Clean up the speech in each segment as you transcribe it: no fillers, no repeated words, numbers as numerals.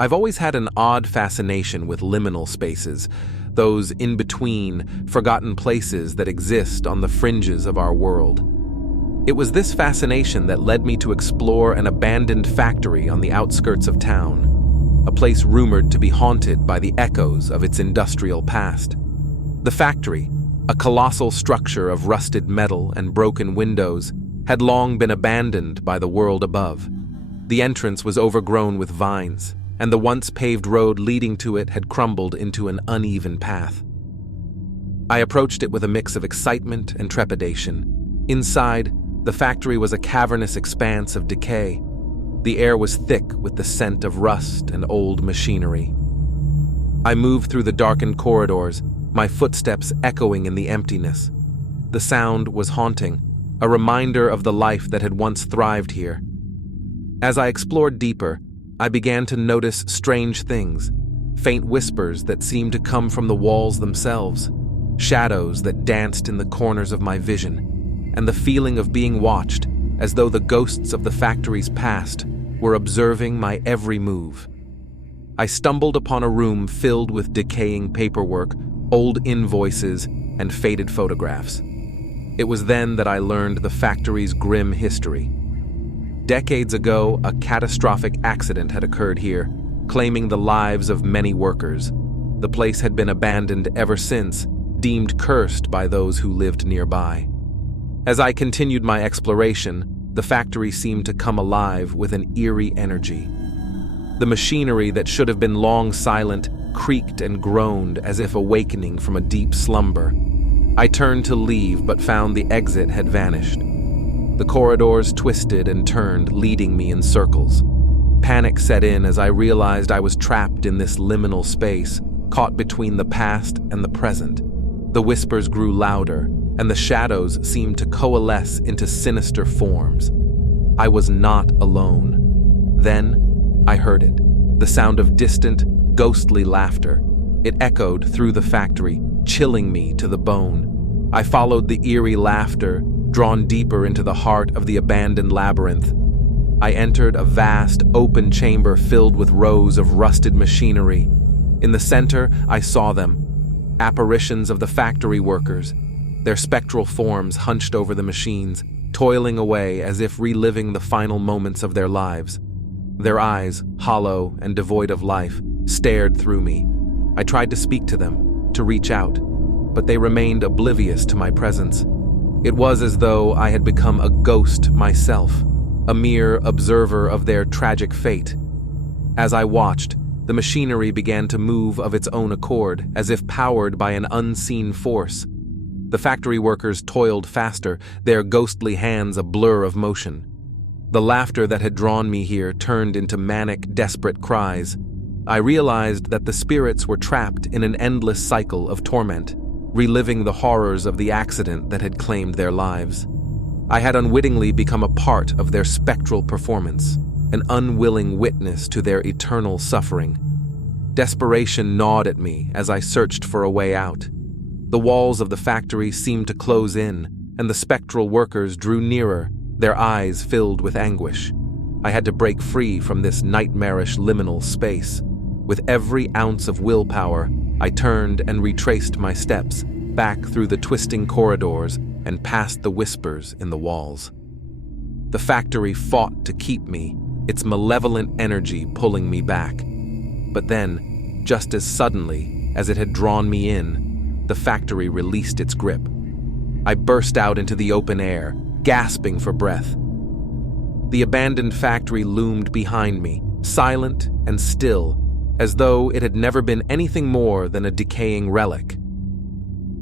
I've always had an odd fascination with liminal spaces, those in-between, forgotten places that exist on the fringes of our world. It was this fascination that led me to explore an abandoned factory on the outskirts of town, a place rumored to be haunted by the echoes of its industrial past. The factory, a colossal structure of rusted metal and broken windows, had long been abandoned by the world above. The entrance was overgrown with vines, and the once paved road leading to it had crumbled into an uneven path. I approached it with a mix of excitement and trepidation. Inside, the factory was a cavernous expanse of decay. The air was thick with the scent of rust and old machinery. I moved through the darkened corridors, my footsteps echoing in the emptiness. The sound was haunting, a reminder of the life that had once thrived here. As I explored deeper, I began to notice strange things, faint whispers that seemed to come from the walls themselves, shadows that danced in the corners of my vision, and the feeling of being watched, as though the ghosts of the factory's past were observing my every move. I stumbled upon a room filled with decaying paperwork, old invoices, and faded photographs. It was then that I learned the factory's grim history. Decades ago, a catastrophic accident had occurred here, claiming the lives of many workers. The place had been abandoned ever since, deemed cursed by those who lived nearby. As I continued my exploration, the factory seemed to come alive with an eerie energy. The machinery that should have been long silent creaked and groaned as if awakening from a deep slumber. I turned to leave, but found the exit had vanished. The corridors twisted and turned, leading me in circles. Panic set in as I realized I was trapped in this liminal space, caught between the past and the present. The whispers grew louder, and the shadows seemed to coalesce into sinister forms. I was not alone. Then, I heard it, the sound of distant, ghostly laughter. It echoed through the factory, chilling me to the bone. I followed the eerie laughter, drawn deeper into the heart of the abandoned labyrinth. I entered a vast, open chamber filled with rows of rusted machinery. In the center, I saw them, apparitions of the factory workers, their spectral forms hunched over the machines, toiling away as if reliving the final moments of their lives. Their eyes, hollow and devoid of life, stared through me. I tried to speak to them, to reach out, but they remained oblivious to my presence. It was as though I had become a ghost myself, a mere observer of their tragic fate. As I watched, the machinery began to move of its own accord, as if powered by an unseen force. The factory workers toiled faster, their ghostly hands a blur of motion. The laughter that had drawn me here turned into manic, desperate cries. I realized that the spirits were trapped in an endless cycle of torment, reliving the horrors of the accident that had claimed their lives. I had unwittingly become a part of their spectral performance, an unwilling witness to their eternal suffering. Desperation gnawed at me as I searched for a way out. The walls of the factory seemed to close in, and the spectral workers drew nearer, their eyes filled with anguish. I had to break free from this nightmarish liminal space. With every ounce of willpower, I turned and retraced my steps, back through the twisting corridors and past the whispers in the walls. The factory fought to keep me, its malevolent energy pulling me back. But then, just as suddenly as it had drawn me in, the factory released its grip. I burst out into the open air, gasping for breath. The abandoned factory loomed behind me, silent and still, as though it had never been anything more than a decaying relic.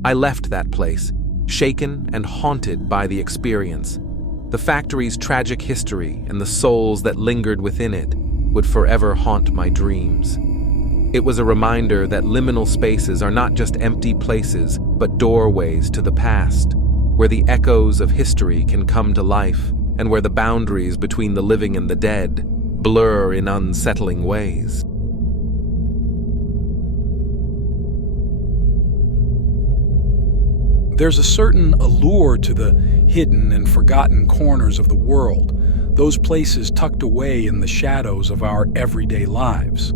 I left that place, shaken and haunted by the experience. The factory's tragic history and the souls that lingered within it would forever haunt my dreams. It was a reminder that liminal spaces are not just empty places, but doorways to the past, where the echoes of history can come to life, and where the boundaries between the living and the dead blur in unsettling ways. There's a certain allure to the hidden and forgotten corners of the world, those places tucked away in the shadows of our everyday lives.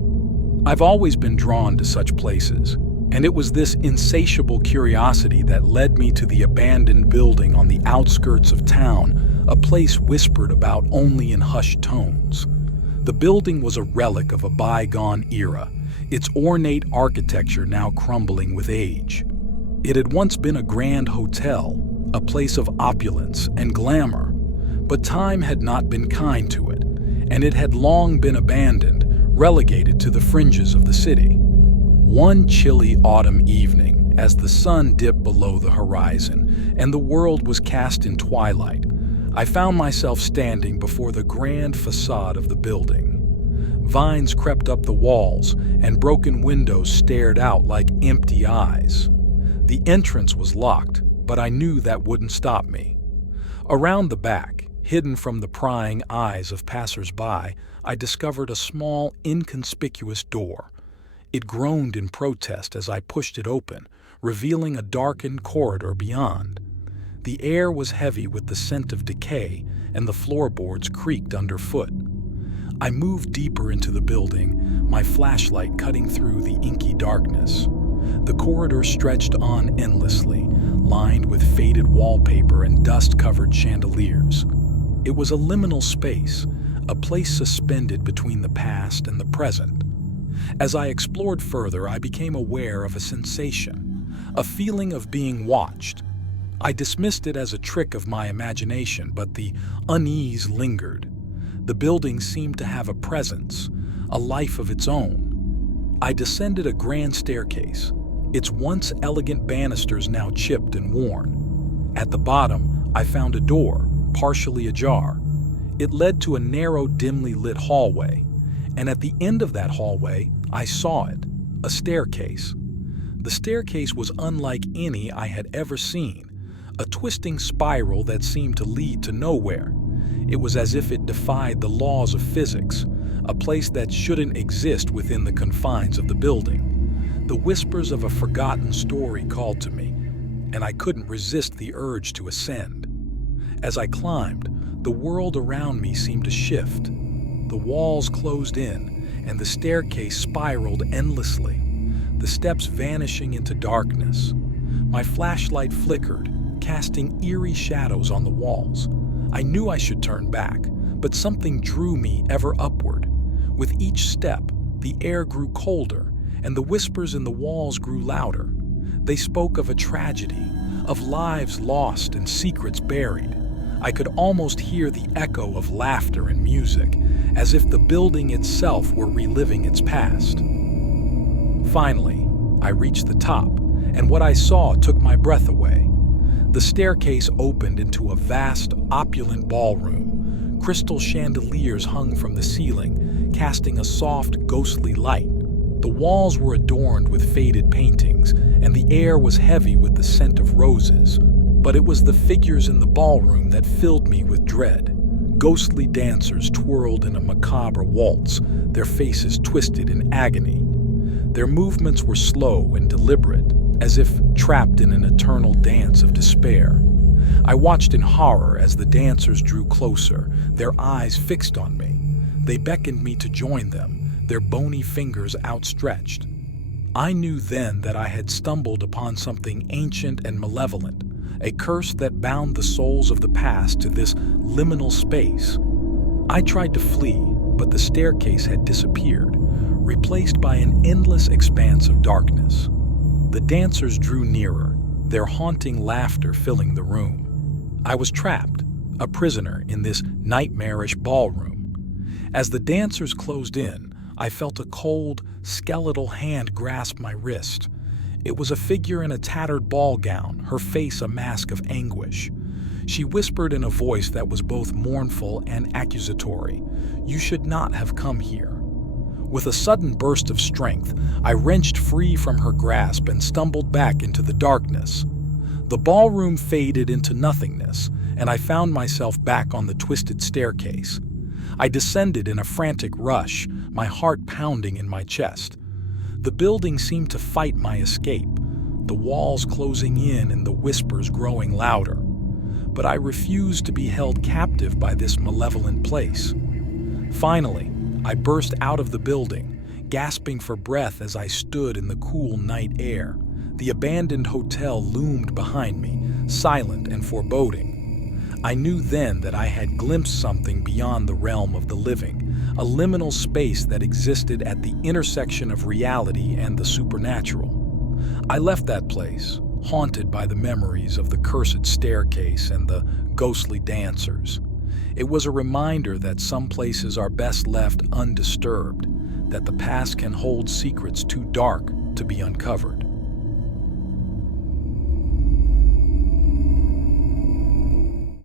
I've always been drawn to such places, and it was this insatiable curiosity that led me to the abandoned building on the outskirts of town, a place whispered about only in hushed tones. The building was a relic of a bygone era, its ornate architecture now crumbling with age. It had once been a grand hotel, a place of opulence and glamour, but time had not been kind to it, and it had long been abandoned, relegated to the fringes of the city. One chilly autumn evening, as the sun dipped below the horizon and the world was cast in twilight, I found myself standing before the grand facade of the building. Vines crept up the walls, and broken windows stared out like empty eyes. The entrance was locked, but I knew that wouldn't stop me. Around the back, hidden from the prying eyes of passers-by, I discovered a small, inconspicuous door. It groaned in protest as I pushed it open, revealing a darkened corridor beyond. The air was heavy with the scent of decay, and the floorboards creaked underfoot. I moved deeper into the building, my flashlight cutting through the inky darkness. The corridor stretched on endlessly, lined with faded wallpaper and dust-covered chandeliers. It was a liminal space, a place suspended between the past and the present. As I explored further, I became aware of a sensation, a feeling of being watched. I dismissed it as a trick of my imagination, but the unease lingered. The building seemed to have a presence, a life of its own. I descended a grand staircase, its once elegant banisters now chipped and worn. At the bottom, I found a door, partially ajar. It led to a narrow, dimly lit hallway, and at the end of that hallway, I saw it, a staircase. The staircase was unlike any I had ever seen, a twisting spiral that seemed to lead to nowhere. It was as if it defied the laws of physics, a place that shouldn't exist within the confines of the building. The whispers of a forgotten story called to me, and I couldn't resist the urge to ascend. As I climbed, the world around me seemed to shift. The walls closed in, and the staircase spiraled endlessly, the steps vanishing into darkness. My flashlight flickered, casting eerie shadows on the walls. I knew I should turn back, but something drew me ever upward. With each step, the air grew colder, and the whispers in the walls grew louder. They spoke of a tragedy, of lives lost and secrets buried. I could almost hear the echo of laughter and music, as if the building itself were reliving its past. Finally, I reached the top, and what I saw took my breath away. The staircase opened into a vast, opulent ballroom. Crystal chandeliers hung from the ceiling, casting a soft, ghostly light. The walls were adorned with faded paintings, and the air was heavy with the scent of roses. But it was the figures in the ballroom that filled me with dread. Ghostly dancers twirled in a macabre waltz, their faces twisted in agony. Their movements were slow and deliberate, as if trapped in an eternal dance of despair. I watched in horror as the dancers drew closer, their eyes fixed on me. They beckoned me to join them, their bony fingers outstretched. I knew then that I had stumbled upon something ancient and malevolent, a curse that bound the souls of the past to this liminal space. I tried to flee, but the staircase had disappeared, replaced by an endless expanse of darkness. The dancers drew nearer, their haunting laughter filling the room. I was trapped, a prisoner in this nightmarish ballroom. As the dancers closed in, I felt a cold, skeletal hand grasp my wrist. It was a figure in a tattered ball gown, her face a mask of anguish. She whispered in a voice that was both mournful and accusatory, "You should not have come here." With a sudden burst of strength, I wrenched free from her grasp and stumbled back into the darkness. The ballroom faded into nothingness, and I found myself back on the twisted staircase. I descended in a frantic rush, my heart pounding in my chest. The building seemed to fight my escape, the walls closing in and the whispers growing louder. But I refused to be held captive by this malevolent place. Finally, I burst out of the building, gasping for breath as I stood in the cool night air. The abandoned hotel loomed behind me, silent and foreboding. I knew then that I had glimpsed something beyond the realm of the living, a liminal space that existed at the intersection of reality and the supernatural. I left that place, haunted by the memories of the cursed staircase and the ghostly dancers. It was a reminder that some places are best left undisturbed, that the past can hold secrets too dark to be uncovered.